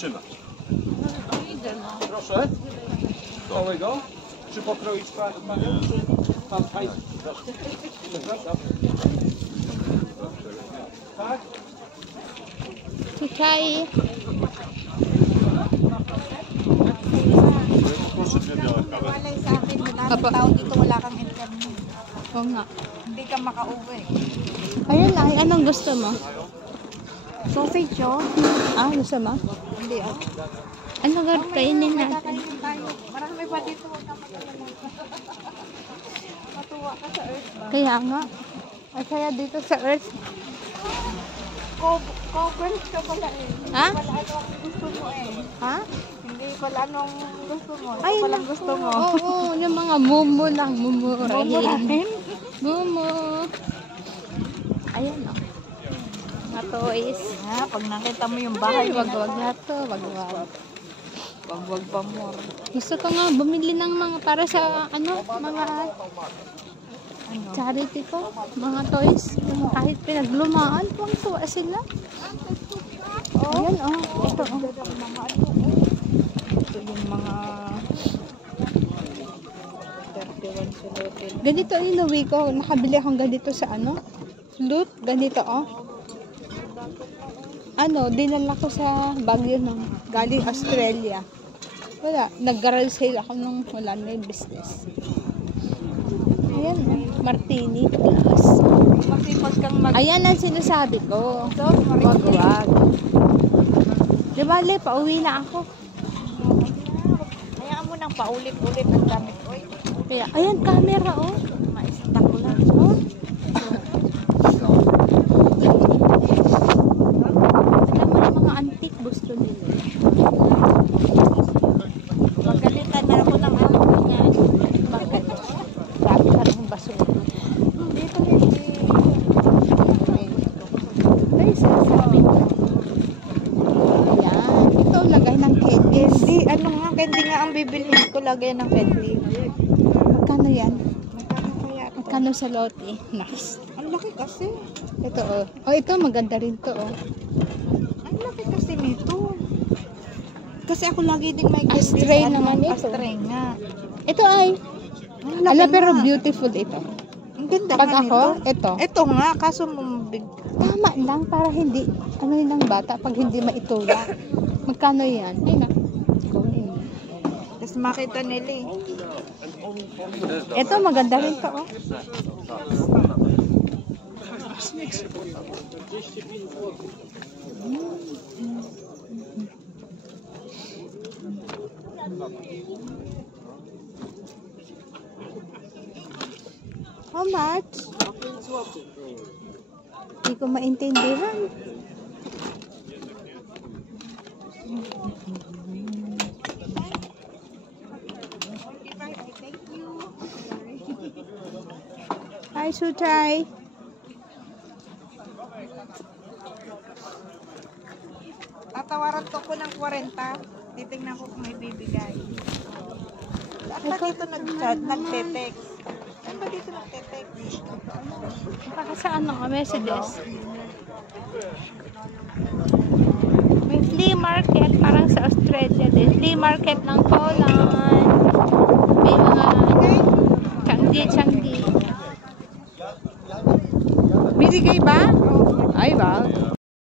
trzymać. Proszę. Całego. Czy pokroić panią, czy pan fajny? Proszę. Tak? Tutaj. Proszę dwie białe kawy. Walay sa akin, madaming tao dito, wala kang internet. Oo nga. Hindi ka makauwi. Ayun ay, anong gusto mo? Sausage, oh. Ah, gusto mo? Hindi, oh. Ano ga kainin natin? Kakainin tayo. Marami pa dito, huwag ka matalala. Matuwa ka sa Earth ba? Kaya nga. Ay, kaya dito sa Earth. Coverage ka pala eh. Ha? Hindi pala ano ang gusto mo eh. Ha? Hindi pala anong gusto mo. Ito Ay, palang gusto mo. Oo, yung mga mumu lang. Mumurahin. Mumurahin? Mumu. Ayan o. Mga toys. Ha, pag nakita mo yung Ay, bahay wag-wag na to. Wag-wag. Wag pa more. Gusto ko nga bumili ng mga para sa ano, mga charity ko, mga toys. Yung kahit pinaglumaan, tuwang tuwa sila. Ayan o. Ito o. Ito yung mga 31 silotin. Ganito ang inuwi ko. Nakabili akong ganito sa ano? Loot. Ganito o. Ano, dinala ko sa Baguio ng galing Australia. Wala. Nag-garage sale ako nung wala na yung business. Ayan o. Martini glass. Masipag kang Ayan ang sinasabi ko. So, Wag-wag. Di bale, pauwi na ako. Hayaan mo nang paulit-ulit ang gamit ko. Kaya, ayan, camera o. Ma-stack ko lang. Oh. Alam mo yung mga antique gusto nila. Magalitan na ako ng ano niya. Bakit? Sabi ka ng basura. Dito hindi. Ay, sasabi ko. Ayan. Ito, lagay ng candies. Candy, ano nga, candy nga ang bibilhin ko. Lagay ng candy. Magkano yan? Magkano kaya ito? Magkano sa lote? Nice. Ang laki kasi. Ito o. Oh, ito maganda rin to o. Ang laki kasi nito. Kasi ako lagi din may candy. Astray sa ano, naman ito. Astray nga. Ito ay. Ang laki Ala, pero nga. beautiful ito. Ang ganda Pag nga ako, nito. ito. Ito nga, kaso big. Tama lang para hindi, ano yun ng bata pag hindi maitulak. Magkano yan? Ay na. Tapos makita nila eh. Ito maganda rin to oh. How much? Hindi ko maintindihan. Hi, Sutay. Tatawaran to ko ng 40. Titingnan ko kung may bibigay. Saan ba dito nagte-text? Saan ba dito nagte-text? Baka sa ano ka, Mercedes. May flea market, parang sa Australia din. Flea market ng Poland. May mga Changi. Binigay ba?